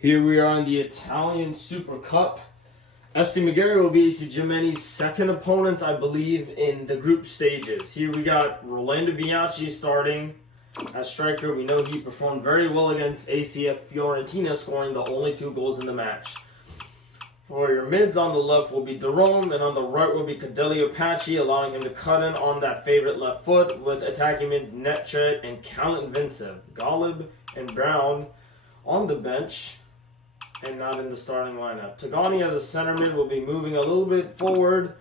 Here we are in the Italian Super Cup. FC Magerio will be AC Gemini's second opponent, I believe, in the group stages. Here we got Rolando Bianchi starting as striker. We know he performed very well against ACF Fiorentina, scoring the only 2 goals in the match. For your mids, on the left will be Derome, and on the right will be Cadelio Paci, allowing him to cut in on that favorite left foot, with attacking mids Netchet and Callan Vincev. Golub and Brown on the bench and not in the starting lineup. Tagani as a center mid will be moving a little bit forward,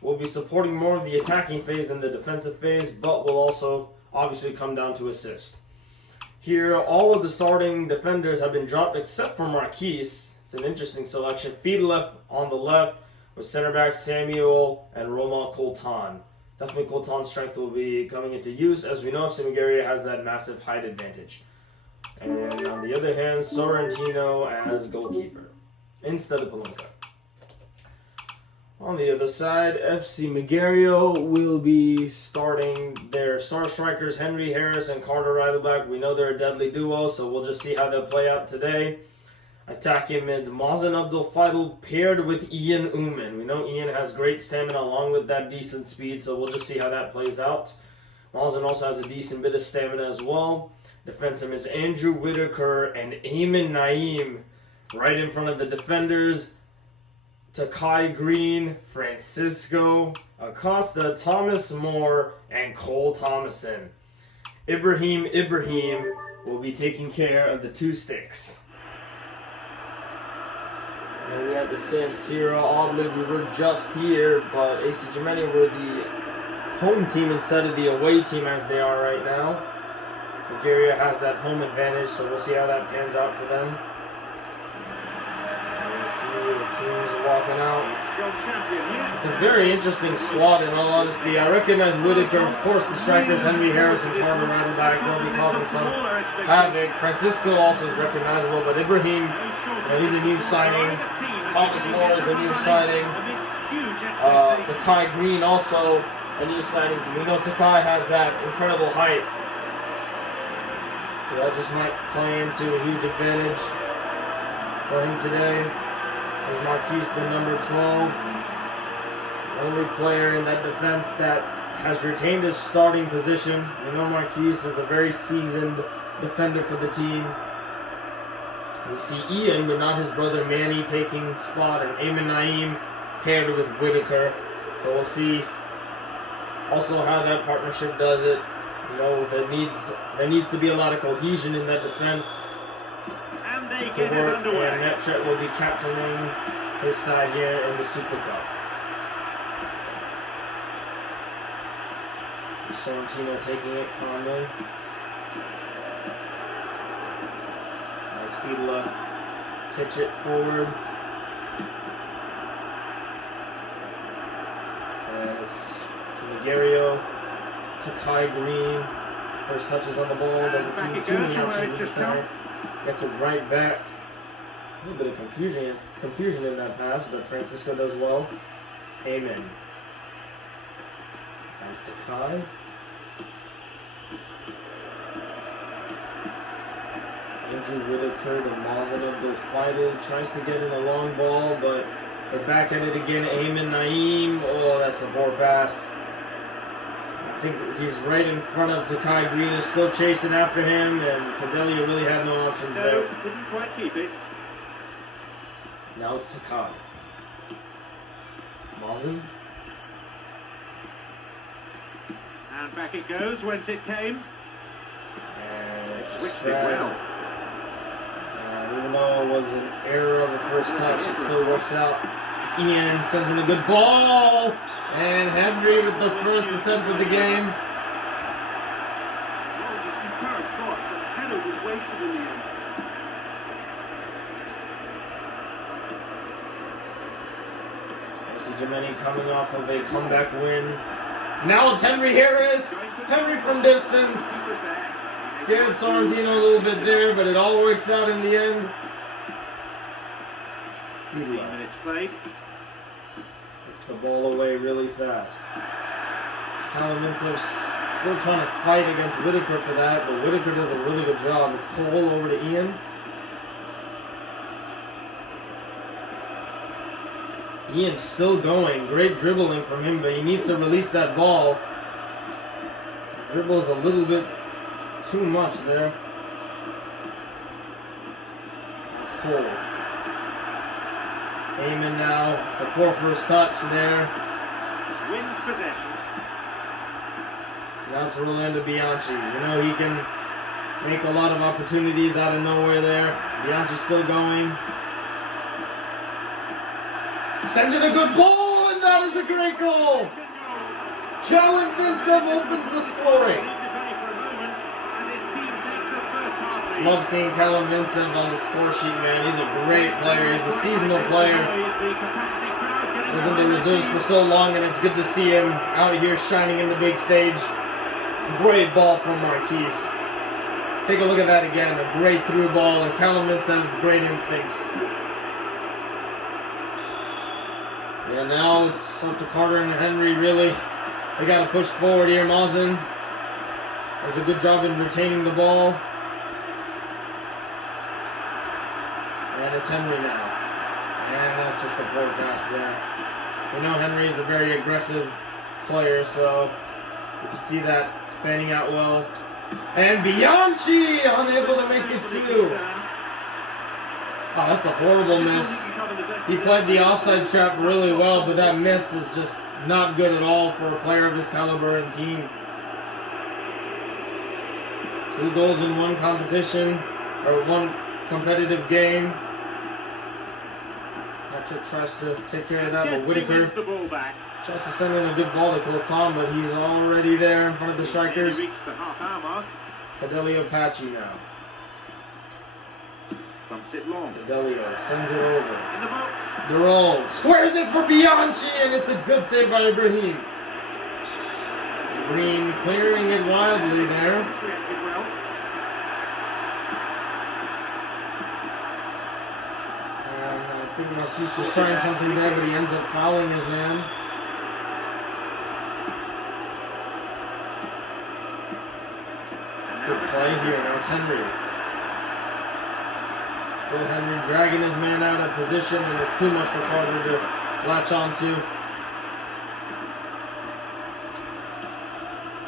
will be supporting more of the attacking phase than the defensive phase, but will also obviously come down to assist. Here, all of the starting defenders have been dropped except for Marquise. It's an interesting selection. Fiedler on the left with center back Samuel and Roma Colton. Definitely Colton's strength will be coming into use. As we know, Magerio has that massive height advantage. And on the other hand, Sorrentino as goalkeeper instead of Palenka. On the other side, FC Magerio will be starting their star strikers Henry Harris and Carter Rileyback. We know they're a deadly duo, so we'll just see how they'll play out today. Attacking mids Mazen Abdul Fadil paired with Ian Uman. We know Ian has great stamina along with that decent speed, so we'll just see how that plays out. Mazen also has a decent bit of stamina as well. Defensive is Andrew Whitaker and Eamon Naeem right in front of the defenders. Takai Green, Francisco Acosta, Thomas Moore, and Cole Thomason. Ibrahim will be taking care of the 2 sticks. And we have the San Siro. Oddly, we were just here, but AC Gemini were the home team instead of the away team as they are right now. Magerio has that home advantage, so we'll see how that pans out for them. And see the teams walking out. It's a very interesting squad, in all honesty. I recognize Whitaker, of course, the strikers, Henry Harris and Carter Rattleback. They'll be causing some havoc. Francisco also is recognizable, but Ibrahim, he's a new signing. Thomas Moore is a new signing. Takai Green also a new signing. We know Takai has that incredible height. So that just might play into a huge advantage for him today. Is Marquise the number 12? The only player in that defense that has retained his starting position. We know Marquise is a very seasoned defender for the team. We see Ian, but not his brother Manny, taking spot, and Eamon Naeem paired with Whitaker. So we'll see also how that partnership does it. You know, there needs to be a lot of cohesion in that defense to work, and Netchet will be captaining his side here in the Super Cup. Sorrentino taking it calmly. Nice Fiedler, pitch it forward. And it's to Magerio. Takai Green, first touches on the ball, doesn't seem too many options in the center. Gets it right back. A little bit of confusion in that pass, but Francisco does well. Amen. Comes Takai. Andrew Whitaker to Mazen Abdul Fadil tries to get in a long ball, but they're back at it again. Eamon Naeem. Oh, that's a poor pass. I think he's right in front of Takai Green, is still chasing after him, and Cadelio really had no options there. Couldn't quite keep it. Now it's Takai. Mazen. And back it goes, whence it came. And it's Switched it well. Even though it was an error of a first touch, it still works out. It's Ian, sends in a good ball. And Henry with the first attempt of the game. Well, it was a superb cross, but the header was wasted in the end. AC Gemini coming off of a comeback win. Now it's Henry Harris. Henry from distance. Scared Sorrentino a little bit there, but it all works out in the end. 15 minutes played. Gets the ball away really fast. Kalamintsev still trying to fight against Whitaker for that, but Whitaker does a really good job. It's Cole over to Ian. Ian's still going. Great dribbling from him, but he needs to release that ball. Dribbles a little bit too much there. That's Cole. Eamon now. It's a poor first touch there. Wins possession. Now it's Rolando Bianchi. You know, he can make a lot of opportunities out of nowhere there. Bianchi's still going. Sends in a good ball, and that is a great goal. Callum Vincent opens the scoring. Love seeing Callum Vincent on the score sheet, man. He's a great player. He's a seasonal player. Was in the reserves for so long, and it's good to see him out here shining in the big stage. Great ball from Marquise. Take a look at that again. A great through ball, and Callum Vincent with great instincts. Yeah, now it's up to Carter and Henry, really. They got to push forward here. Mazen does a good job in retaining the ball. And it's Henry now. And that's just a poor pass there. We know Henry is a very aggressive player, so you can see that spanning out well. And Bianchi unable to make it too. Oh, that's a horrible miss. He played the offside trap really well, but that miss is just not good at all for a player of his caliber and team. 2 goals in one competition, or one competitive game. Patrick tries to take care of that, but Whitaker tries to send in a good ball to Colton, but he's already there in front of the strikers. Cadelio Pachi now. Cadelio sends it over. Durone squares it for Bianchi, and it's a good save by Ibrahim. Green clearing it wildly there. I think Marquise was trying something there, but he ends up fouling his man. Good play here. Now it's Henry. Still Henry dragging his man out of position, and it's too much for Carter to latch on to.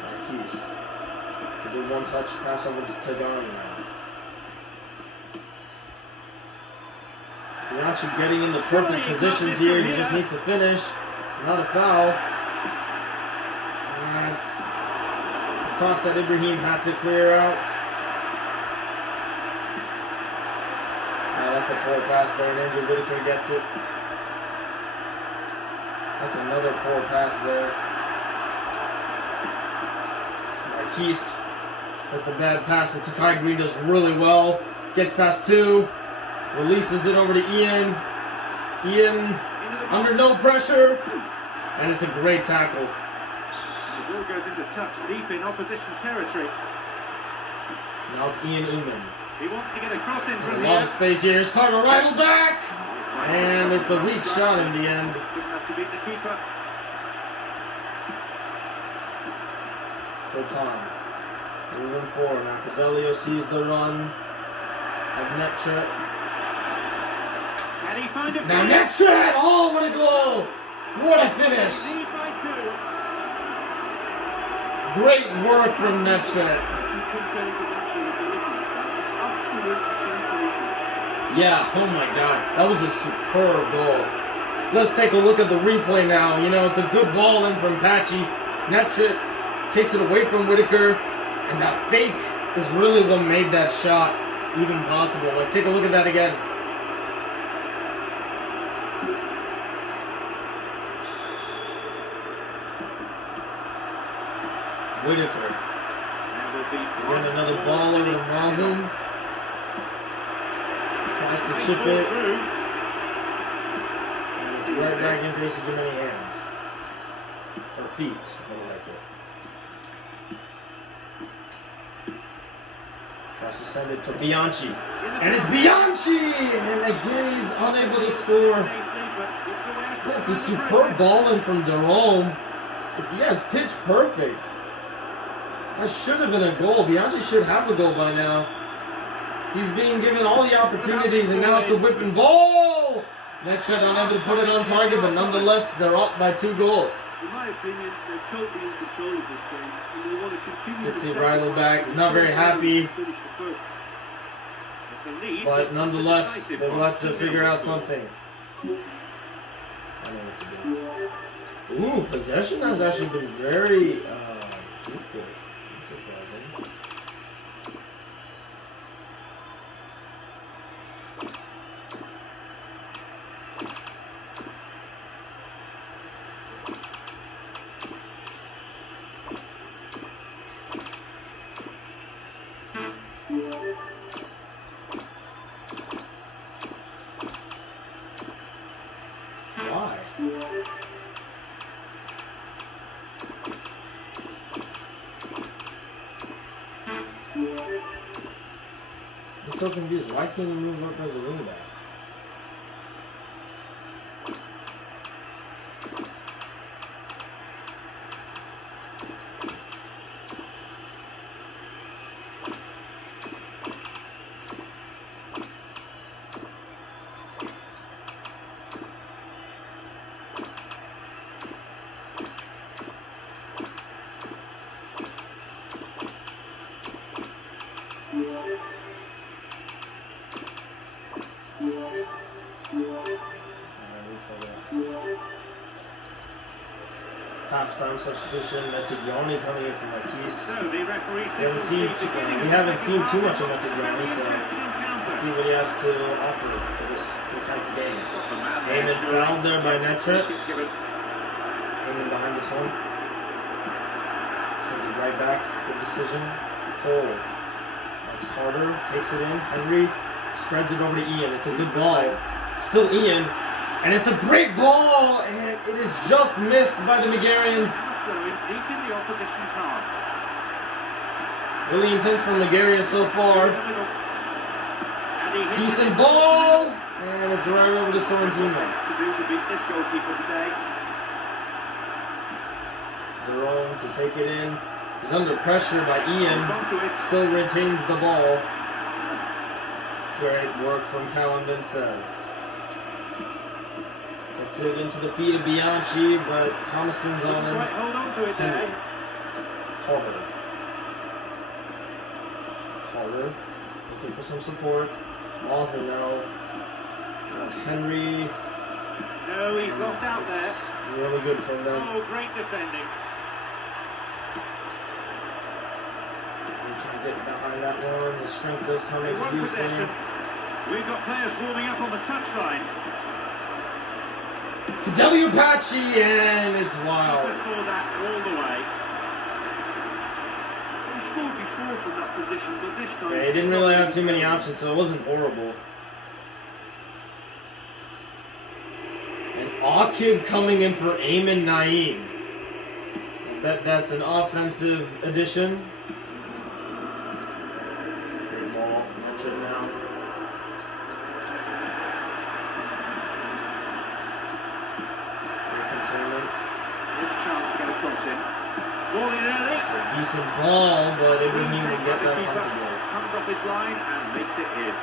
Marquise to do one touch pass over to Tagani now. Bianchi getting in the perfect positions here. He just needs to finish. It's not a foul. And it's a cross that Ibrahim had to clear out. That's a poor pass there, and Andrew Whitaker gets it. That's another poor pass there. Marquise with the bad pass, and Takai Green does really well. Gets past 2. Releases it over to Ian. Ian under no pressure. And it's a great tackle. The ball goes into touch deep in opposition territory. Now it's Ian Uman. He wants to get across in There's a lot of space here. Here's Carter Rydell back. And it's a weak shot in the end. Good enough to beat the keeper. Corton. Moving forward. Now Cadelio sees the run of Netra. Now Netra! Oh, what a goal! What a finish! Great work from Netra. Yeah, oh my God. That was a superb goal. Let's take a look at the replay now. You know, it's a good ball in from Pachi. Netra takes it away from Whitaker. And that fake is really what made that shot even possible. Like, take a look at that again. Whitaker. Again, another ball over to Mazen. Tries to chip it. And it's right back into Asa Gemini hands. Or feet, more like it. Tries to send it to Bianchi. And it's Bianchi! And again, he's unable to score. That's a superb ball in from Durone. It's pitch perfect. That should have been a goal. Bianchi should have a goal by now. He's being given all the opportunities, and now it's a whipping ball. Netra unable to put it on target, but nonetheless, they're up by 2 goals. In my opinion, they're totally in control of this game, and they want to continue. Let's see Rilo back. He's not very happy, Finish the first. It's a lead, but nonetheless, decisive they'll one. have to figure out something. I know what to do. Ooh, possession has actually been very equal. That's surprising. Why? I'm so confused. Why can't he move up as a wingback? Halftime substitution. Magerio coming in for Marquise. So the referee We haven't seen too much of Magerio, so let's see what he has to offer for this intense game. Eamon fouled there by Netra. Eamon behind this one. Sends it right back. Good decision. Cole. That's Carter. Takes it in. Henry spreads it over to Ian. It's a good ball. Still Ian. And it's a great ball, and it is just missed by the Magarians. Deep in the opposition's half. Really intense from Magerio so far. And he hits Decent it. ball, and it's right over to Sorrentino. To do to beat this goalkeeper today. Jerome to take it in. He's under pressure by Ian. Onto it. Still retains the ball. Great work from Callum Vincent. Gets it into the feet of Bianchi, but Thomason's on him. Right, hold on to it Henry. there. Carter. It's Carter. Looking for some support. Mawson now. That's Henry. No, he's lost out there. It's really good from them. Oh, great defending. We try to get behind that one. His strength is coming They to won use possession. them. We've got players warming up on the touchline. Fidelio Apache, and it's wild. I saw that all the way. He scored before from that position, but this time. Yeah, he didn't really have too many options, so it wasn't horrible. And Akib coming in for Eamon Naeem. I bet that's an offensive addition. Great ball. Watch it now. Great containment. Here's a chance to get a cross in. Ball in early. It's a decent ball, but Ibrahim will get that comfortable. Comes off his line and makes it his.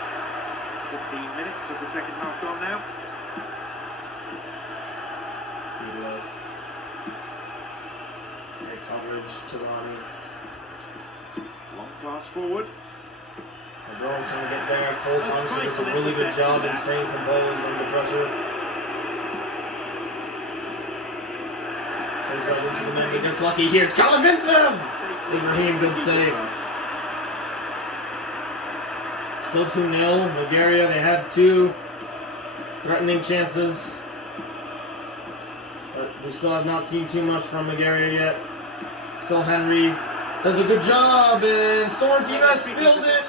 15 minutes of the second half gone now. Love. Great coverage, Tirani. Long pass forward. LeBron's trying to get there. Cole Thompson does a really good job in staying composed under pressure. Goes right into the net. He gets lucky here. It's Colin Vincent! Ibrahim, good save. Still 2-0. Magerio, they had 2 threatening chances. But we still have not seen too much from Magerio yet. Still Henry does a good job, and Sorrentino spilled it.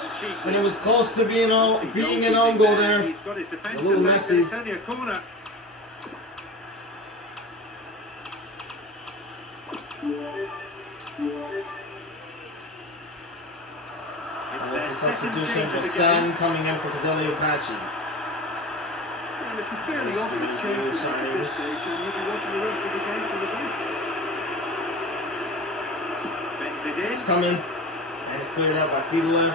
And it was close to being an own goal there. He's got his defense A little messy. It's only a corner. And that's a substitution for Sen coming in for Fidelio Apache. And it's a fairly Nice obvious to meet you, change at signings. this stage, and you'll be watching the rest of the game for the bench. Bends it in. It's coming, and it's cleared out by Fiedelev.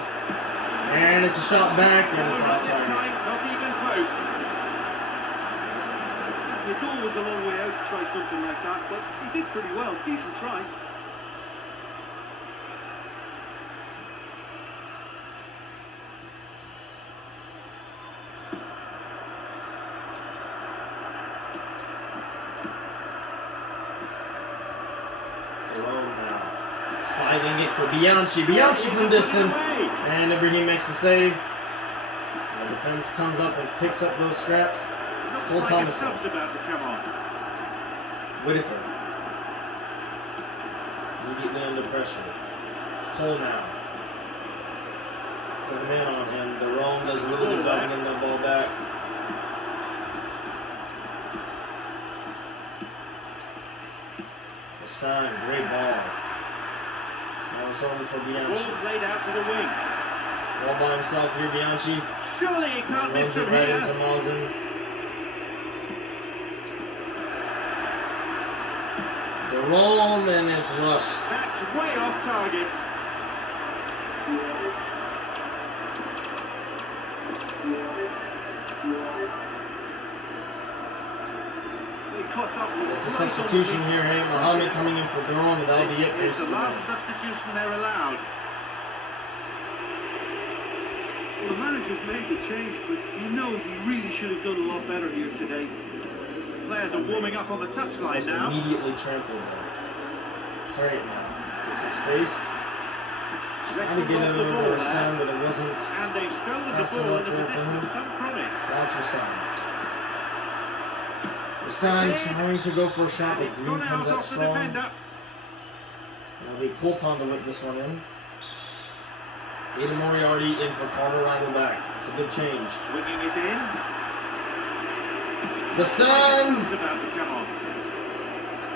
And it's a shot back, and it's off This target. time, not even close. It's always a long way out to try something like that, but he did pretty well. Decent try. Now. Sliding it for Bianchi. Bianchi from distance. And Ibrahim makes the save. The defense comes up and picks up those scraps. It's Cole Thomas. About to come on. Whitaker. Immediately under pressure. It's Cole now. Put a man on him. Jerome does a really good job getting that ball back. Hassan, great ball. Now it's over for Bianchi. Ball played out to the wing. All by himself here, Bianchi. Surely he can't miss Runs from it right here. into Mazen. Jerome, and it's rushed. That's way off target. It's a substitution here, hey? Mohammed coming in for Jerome, and that'll be it for It's the this last game. substitution they're allowed. Well, the manager's made the change, but he knows he really should have done a lot better here today. Players are warming up on the touchline Just now. immediately trampled though. Carry it now. Gets some space. Trying to get it over to Hassan, but it wasn't And they've stolen fast the ball enough in the here for position him. of some promise. That's Hassan. Hassan trying to go for a shot, but It's Green gone comes out up off the strong. defender. It'll be Colton to whip this one in. Aiden Moriarty in for Carter Randall back. It's a good change. Swinging it in. Hassan! It's about to come on.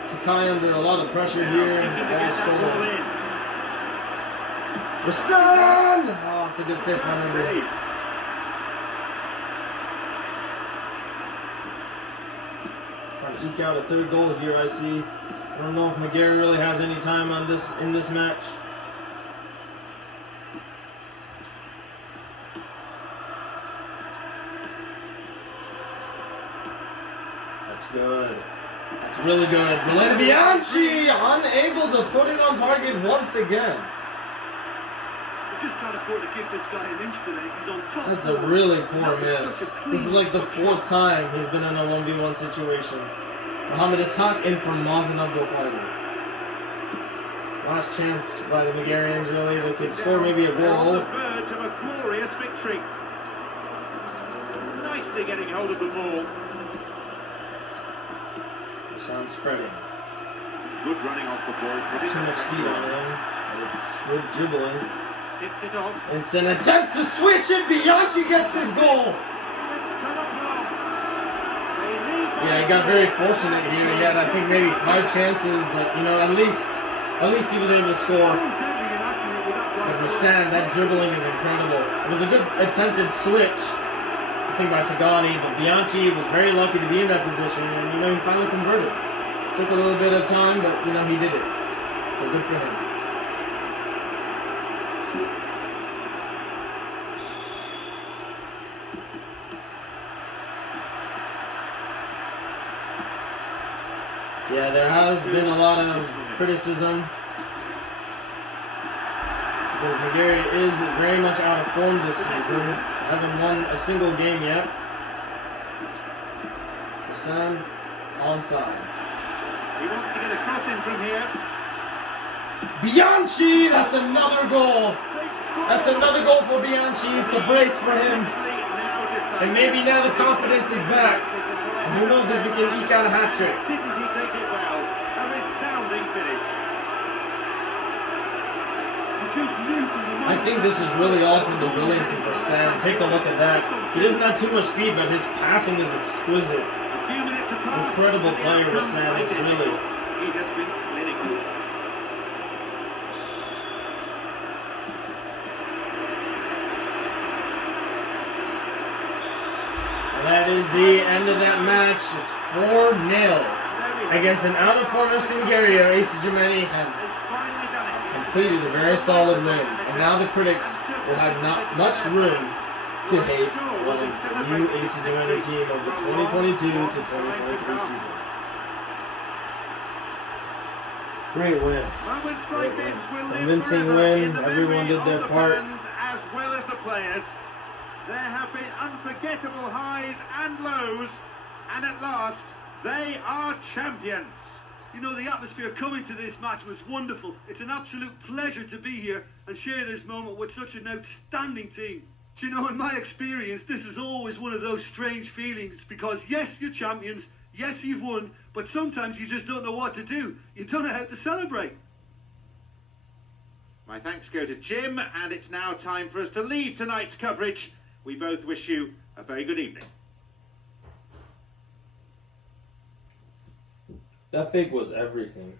Takai under a lot of pressure here. Now, The seeking to ball get that ball stolen. in. Hassan! Oh, it's a good save from number 8. Trying to eke out a third goal here, I see. I don't know if Magerio really has any time on this in this match. That's good. That's really good. Rolando Bianchi unable to put it on target once again. They just can't afford to give this guy an inch today. He's on top. That's a really poor miss. This is like the 4th time he's been in a 1v1 situation. Mohamed Ishaq in from Mazen Abdul Fadil. Last chance by the Magarians, really. They could score maybe a They're on the goal. verge of a glorious victory. Nicely getting hold of the ball. Hassan spreading. Good running off the ball. Put it Too in much the speed on him. But it's good dribbling. Tipped it off. It's an attempt to switch it. Bianchi gets his goal. Yeah, he got very fortunate here. He had, I think, maybe 5 chances, but you know, at least he was able to score. But Hassan, that dribbling is incredible. It was a good attempted switch, I think, by Tagani, but Bianchi was very lucky to be in that position, and you know, he finally converted. Took a little bit of time, but you know, he did it. So good for him. Yeah, there has been a lot of criticism because Magerio is very much out of form this season. Haven't won a single game yet. Hassan onside. He wants to get a cross in from here. Bianchi, that's another goal. That's another goal for Bianchi. It's a brace for him. And maybe now the confidence is back. And who knows if he can eke out a hat trick. Didn't he take it well? A resounding finish. I think this is really all from the brilliance of Hassan. Take a look at that. He doesn't have too much speed, but his passing is exquisite. A few minutes apart. Incredible player, Hassan is really. He has been clinical. And that is the end of that match. It's 4-0 against an out-of-form FC Magerio. AC Gemini have completed a very solid win. And now the critics will have not much room to hate with the new AC Gemini team of the 2022 to 2023 season. Great win. Moments like this will live Convincing forever win. in the Everyone memory did of their the part. fans as well as the players. There have been unforgettable highs and lows, and at last, they are champions. You know, the atmosphere coming to this match was wonderful. It's an absolute pleasure to be here and share this moment with such an outstanding team. Do you know, in my experience, this is always one of those strange feelings because, yes, you're champions, yes, you've won, but sometimes you just don't know what to do. You don't know how to celebrate. My thanks go to Jim, and it's now time for us to leave tonight's coverage. We both wish you a very good evening. That fake was everything.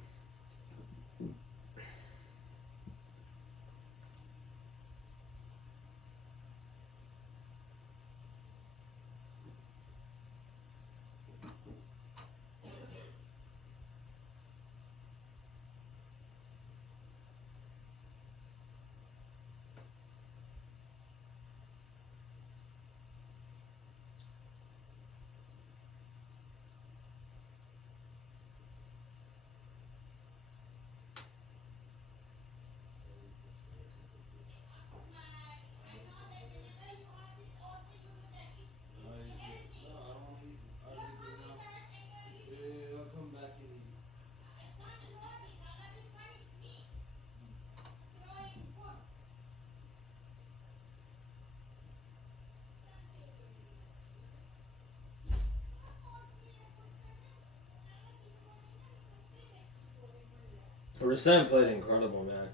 Resent played incredible, man.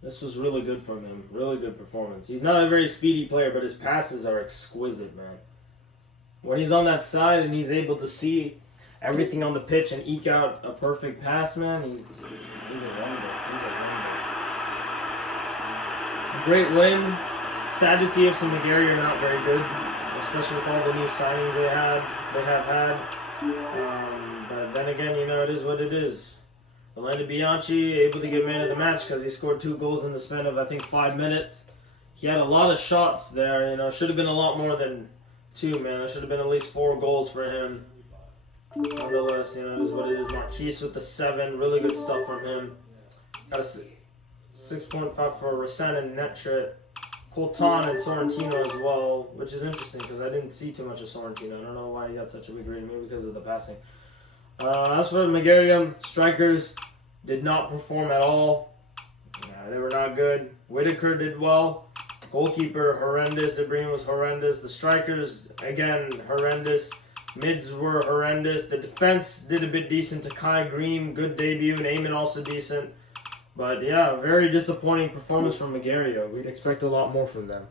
This was really good from him. Really good performance. He's not a very speedy player, but his passes are exquisite, man. When he's on that side and he's able to see everything on the pitch and eke out a perfect pass, man, he's a wonder. He's a wonder. Great win. Sad to see if some Magerio are not very good, especially with all the new signings they have had. But then again, you know, it is what it is. Orlando Bianchi able to get man of the match because he scored 2 goals in the span of, I think, 5 minutes. He had a lot of shots there. You know, should have been a lot more than 2, man. There should have been at least 4 goals for him. Nonetheless, you know, it is what it is. Marquise with the 7. Really good stuff from him. Got a 6.5 for Rasen and Netrit. Colton and Sorrentino as well, which is interesting because I didn't see too much of Sorrentino. I don't know why he got such a big rating, maybe because of the passing. As for the Magerio, strikers did not perform at all. They were not good. Whitaker did well. Goalkeeper, horrendous. Ibrahim was horrendous. The strikers, again, horrendous. Mids were horrendous. The defense did a bit decent. Takai Green, good debut. Naaman also decent. But yeah, very disappointing performance from Magerio. We'd expect a lot more from them.